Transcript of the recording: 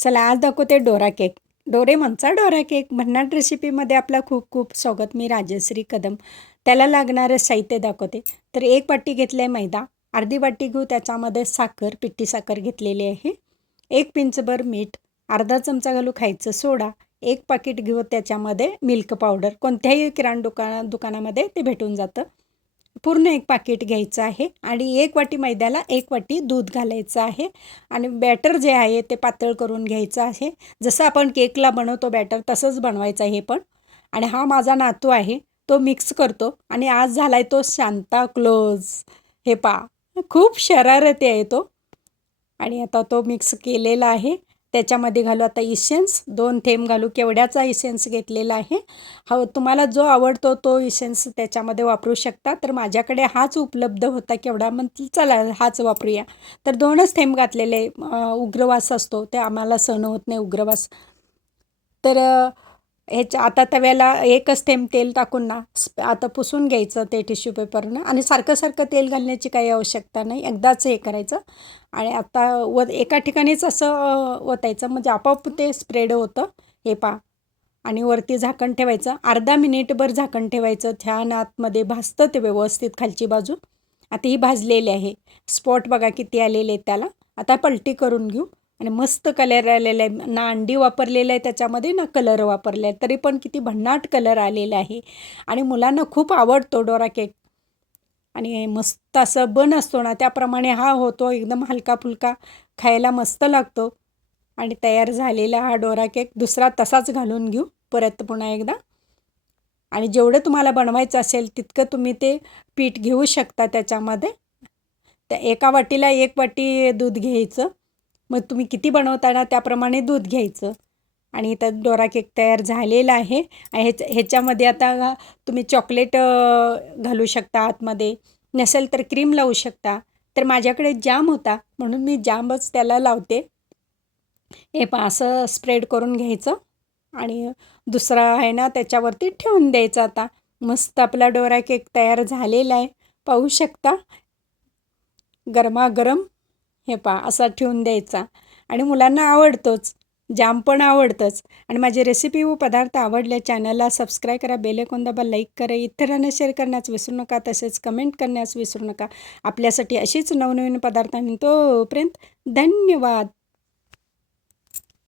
चला आज दाखवते डोरा केक. डोरेमनचा Dora cake? भन्नाट रेसिपीमध्ये आपला खूप खूप स्वागत. मी राजश्री कदम. त्याला लागणारं साहित्य दाखवते. तर एक वाटी घेतलं आहे मैदा. अर्धी वाटी घेऊ. त्याच्यामध्ये साखर पिठी साखर घेतलेली आहे. एक पिंचभर मीठ. अर्धा चमचा घालू खायचं सोडा. एक पाकिट घेऊ. त्याच्यामध्ये मिल्क पावडर कोणत्याही किराणा दुकाना दुकानामध्ये ते भेटून जातं. पूर्ण एक पाकिट घ्यायचं आहे आणि एक वाटी मैद्याला एक वाटी दूध घालायचं आहे. आणि बॅटर जे आहे ते पातळ करून घ्यायचं आहे. जसं आपण केकला बनवतो बॅटर तसंच बनवायचं आहे हे पण. आणि हा माझा नातू आहे तो मिक्स करतो. आणि आज झाला आहे तो शांता क्लोज हे पा खूप शरारती आहे तो. आणि आता तो मिक्स केलेला आहे. त्याच्यामध्ये घालू. आता इसेन्स दोन थेंब घालू. केवढ्याचा इसेन्स घेतलेला आहे? हा तुम्हाला जो आवडतो तो इसेन्स त्याच्यामध्ये वापरू शकता. तर माझ्याकडे हाच उपलब्ध होता केवढा? मग चला हाच वापरूया. तर दोनच थेंब घातलेले उग्रवास असतो. ते आम्हाला सहन होत नाही उग्रवास. तर ह्याच्या आता तव्याला एकच थेंब तेल टाकून ना आता पुसून घ्यायचं ते टिश्यू पेपरनं आणि सारखं सारखं तेल घालण्याची काही आवश्यकता नाही. एकदाच हे करायचं आणि आता व एका ठिकाणीच असं ओतायचं म्हणजे आपोआप ते स्प्रेड होतं. हे पा आणि वरती झाकण ठेवायचं. अर्धा मिनिटभर झाकण ठेवायचं. छान आतमध्ये भाजतं ते व्यवस्थित खालची बाजू. आता ही भाजलेली आहे. स्पॉट बघा किती आलेले आहेत त्याला. आता पलटी करून घेऊ. आणि मस्त कलर आलेला आहे ना अंडी वापरलेलं आहे त्याच्यामध्ये ना कलर वापरले आहे तरी पण किती भन्नाट कलर आलेला आहे. आणि मुलांना खूप आवडतो डोरा केक. आणि मस्त असं बन असतो ना त्याप्रमाणे हा होतो एकदम हलका फुलका खायला मस्त लागतो. आणि तयार झालेला हा डोरा केक. दुसरा तसाच घालून घेऊ परत पुन्हा एकदा. आणि जेवढं तुम्हाला बनवायचं असेल तितकं तुम्ही ते पीठ घेऊ शकता त्याच्यामध्ये. त्या एका वाटीला एक वाटी दूध घ्यायचं. मग तुम्ही किती बनवताना त्याप्रमाणे दूध घ्यायचं. आणि इथं डोरा केक तयार झालेला आहे. ह्याच्या ह्याच्यामध्ये आता तुम्ही चॉकलेट घालू शकता आतमध्ये. नसेल तर क्रीम लावू शकता. तर माझ्याकडे जाम होता. म्हणून मी जामच त्याला लावते. हे पा असं स्प्रेड करून घ्यायचं. आणि दुसरा आहे ना त्याच्यावरती ठेवून द्यायचं आता. मस्त आपला डोरा केक तयार झालेला आहे. पाहू शकता. गरमागरम हे पा असा ठेवून द्यायचा. आणि मुलांना आवडतोच. जाम पण आवडतंच. आणि माझे रेसिपी व पदार्थ आवडले चॅनलला सबस्क्राईब करा बेलेकोन दाबा लाईक करा. इतरांना शेअर करण्यास विसरू नका तसेच कमेंट करण्यास विसरू नका. आपल्यासाठी अशीच नवनवीन पदार्थ तोपर्यंत धन्यवाद.